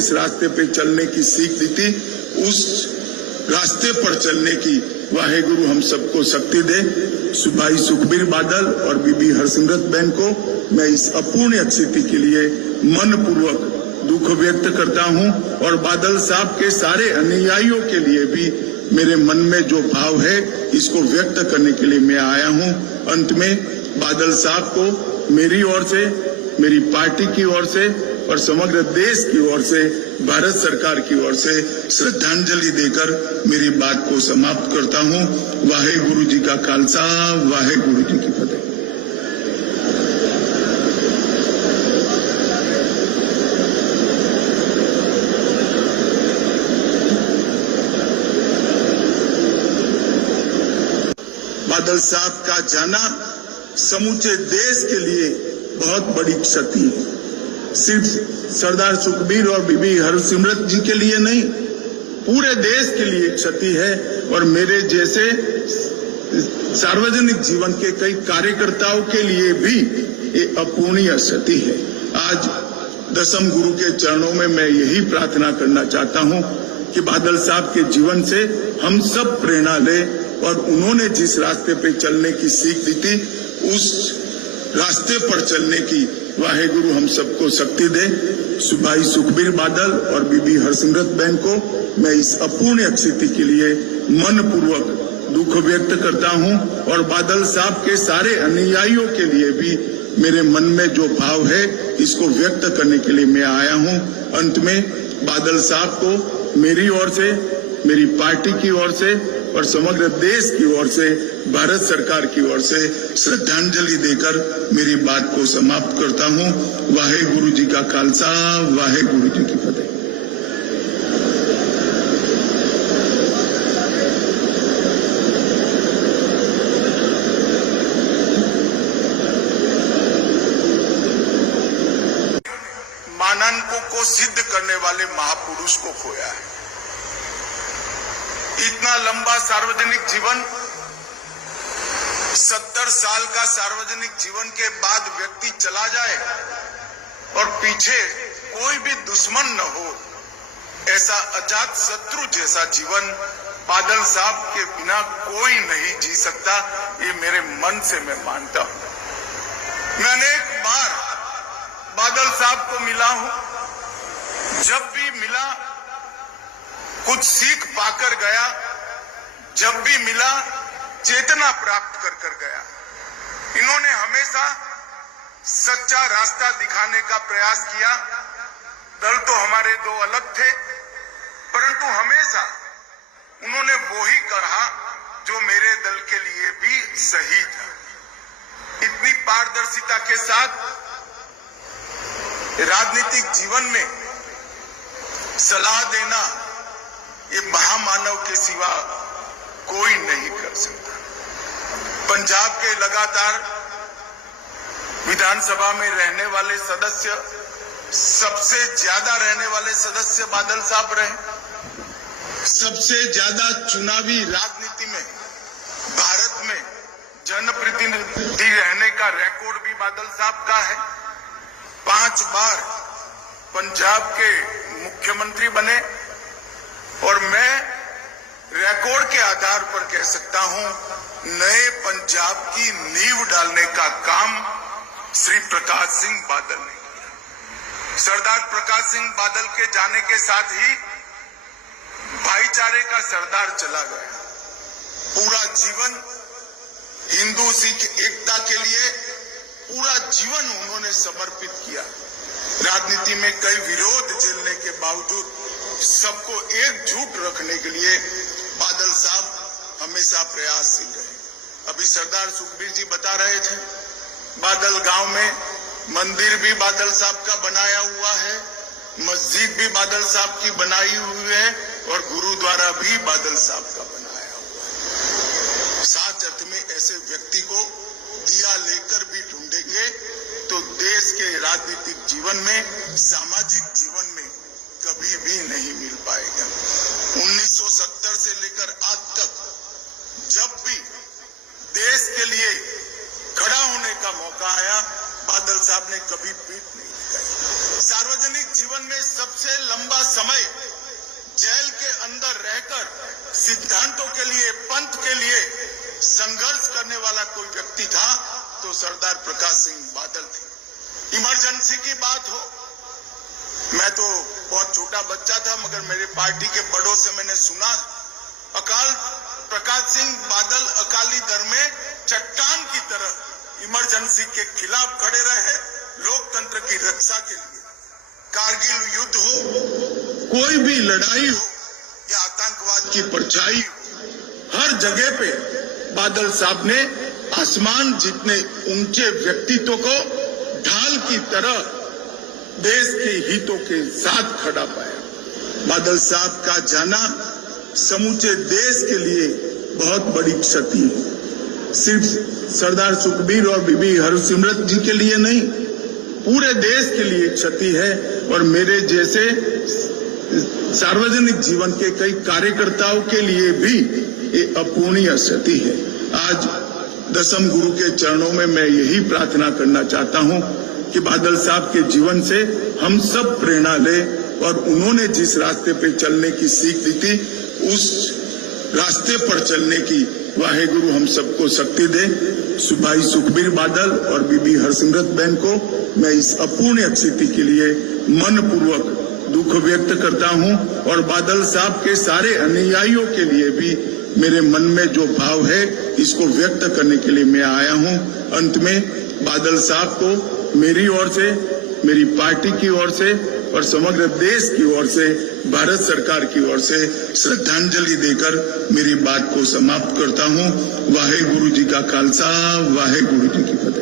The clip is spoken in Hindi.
इस रास्ते पे चलने की सीख दी थी, उस रास्ते पर चलने की वाहे गुरु हम सबको शक्ति दे। भाई सुखबीर बादल और बीबी हरसिमरत बहन को मैं इस अपूर्णीय स्थिति के लिए मनपूर्वक दुख व्यक्त करता हूं और बादल साहब के सारे अनुयायियों के लिए भी मेरे मन में जो भाव है इसको व्यक्त करने के लिए मैं आया हूं। अंत में बादल साहब को मेरी ओर से, मेरी पार्टी की ओर से और समग्र देश की ओर से, भारत सरकार की ओर से श्रद्धांजलि देकर मेरी बात को समाप्त करता हूं। वाहे गुरु जी का खालसा, वाहे गुरु जी की फतेह। बादल साहब का जाना समूचे देश के लिए बहुत बड़ी क्षति है। सिर्फ सरदार सुखबीर और बीबी हरसिमरत जी के लिए नहीं, पूरे देश के लिए क्षति है और मेरे जैसे सार्वजनिक जीवन के कई कार्यकर्ताओं के लिए भी ये अपूर्णीय क्षति है। आज दशम गुरु के चरणों में मैं यही प्रार्थना करना चाहता हूं कि बादल साहब के जीवन से हम सब प्रेरणा लें और उन्होंने जिस रास्ते पे चलने की सीख दी थी, उस रास्ते पर चलने की वाहे गुरु हम सबको शक्ति दे। भाई सुखबीर बादल और बीबी हरसिमरत बहन को मैं इस अपूर्णीय स्थिति के लिए मनपूर्वक दुख व्यक्त करता हूं और बादल साहब के सारे अनुयायियों के लिए भी मेरे मन में जो भाव है इसको व्यक्त करने के लिए मैं आया हूं। अंत में बादल साहब को मेरी ओर से, मेरी पार्टी की ओर से और समग्र देश की ओर से, भारत सरकार की ओर से श्रद्धांजलि देकर मेरी बात को समाप्त करता हूं। वाहे गुरु जी का खालसा, वाहे गुरु जी की फतेह। माननको को सिद्ध करने वाले महापुरुष को खोया है। इतना लंबा सार्वजनिक जीवन, 70 साल का सार्वजनिक जीवन के बाद व्यक्ति चला जाए और पीछे कोई भी दुश्मन न हो, ऐसा अजात शत्रु जैसा जीवन बादल साहब के बिना कोई नहीं जी सकता। ये मेरे मन से मैं मानता हूं। मैं अनेक बार बादल साहब को मिला हूं, जब भी मिला कुछ सीख पाकर गया, जब भी मिला चेतना प्राप्त कर गया। इन्होंने हमेशा सच्चा रास्ता दिखाने का प्रयास किया। दल तो हमारे दो अलग थे, परंतु हमेशा उन्होंने वो ही कहा जो मेरे दल के लिए भी सही था। इतनी पारदर्शिता के साथ राजनीतिक जीवन में सलाह देना ये महामानव के सिवा कोई नहीं कर सकता। पंजाब के लगातार विधानसभा में रहने वाले सदस्य, सबसे ज्यादा रहने वाले सदस्य बादल साहब रहे। सबसे ज्यादा चुनावी राजनीति में भारत में जनप्रतिनिधि रहने का रिकॉर्ड भी बादल साहब का है। 5 बार पंजाब के मुख्यमंत्री बने और मैं रिकॉर्ड के आधार पर कह सकता हूं, नए पंजाब की नींव डालने का काम श्री प्रकाश सिंह बादल ने किया। सरदार प्रकाश सिंह बादल के जाने के साथ ही भाईचारे का सरदार चला गया। पूरा जीवन हिंदू सिख एकता के लिए पूरा जीवन उन्होंने समर्पित किया। राजनीति में कई विरोध झेलने के बावजूद सबको एकजुट रखने के लिए बादल साहब हमेशा प्रयासशील रहे। अभी सरदार सुखबीर जी बता रहे थे, बादल गांव में मंदिर भी बादल साहब का बनाया हुआ है, मस्जिद भी बादल साहब की बनाई हुई है और गुरुद्वारा भी बादल साहब का बनाया हुआ है। साच अर्थ में ऐसे व्यक्ति को दिया लेकर भी ढूंढेंगे तो देश के राजनीतिक जीवन में, सामाजिक जीवन में कभी भी नहीं मिल पाएगा। 1970 से लेकर आज तक जब भी देश के लिए खड़ा होने का मौका आया, बादल साहब ने कभी पीठ नहीं दिखाई। सार्वजनिक जीवन में सबसे लंबा समय जेल के अंदर रहकर सिद्धांतों के लिए, पंथ के लिए संघर्ष करने वाला कोई व्यक्ति था तो सरदार प्रकाश सिंह बादल थे। इमरजेंसी की बात हो, मैं तो बहुत छोटा बच्चा था मगर मेरे पार्टी के बड़ों से मैंने सुना अकाल प्रकाश सिंह बादल अकाली दल में चट्टान की तरह इमरजेंसी के खिलाफ खड़े रहे, लोकतंत्र की रक्षा के लिए। कारगिल युद्ध हो, कोई भी लड़ाई हो या आतंकवाद की परछाई हो, हर जगह पे बादल साहब ने आसमान जितने ऊंचे व्यक्तित्व को ढाल की तरह देश के हितों के साथ खड़ा पाया। बादल साहब का जाना समूचे देश के लिए बहुत बड़ी क्षति है। सिर्फ सरदार सुखबीर और बीबी हरसिमरत जी के लिए नहीं, पूरे देश के लिए क्षति है और मेरे जैसे सार्वजनिक जीवन के कई कार्यकर्ताओं के लिए भी ये अपूर्णीय क्षति है। आज दसम गुरु के चरणों में मैं यही प्रार्थना करना चाहता हूं कि बादल साहब के जीवन से हम सब प्रेरणा लें और उन्होंने जिस रास्ते पे चलने की सीख दी थी उस रास्ते पर चलने की वाहेगुरु हम सबको शक्ति दे। भाई सुखबीर बादल और बीबी हरसिमरत बहन को मैं इस अपूर्णीय स्थिति के लिए मनपूर्वक दुख व्यक्त करता हूं और बादल साहब के सारे अनुयायियों के लिए भी मेरे मन में जो भाव है इसको व्यक्त करने के लिए मैं आया हूं। अंत में बादल साहब को मेरी ओर से, मेरी पार्टी की ओर से और समग्र देश की ओर से, भारत सरकार की ओर से श्रद्धांजलि देकर मेरी बात को समाप्त करता हूं। वाहे गुरु जी का खालसा, वाहे गुरु जी की फतेह।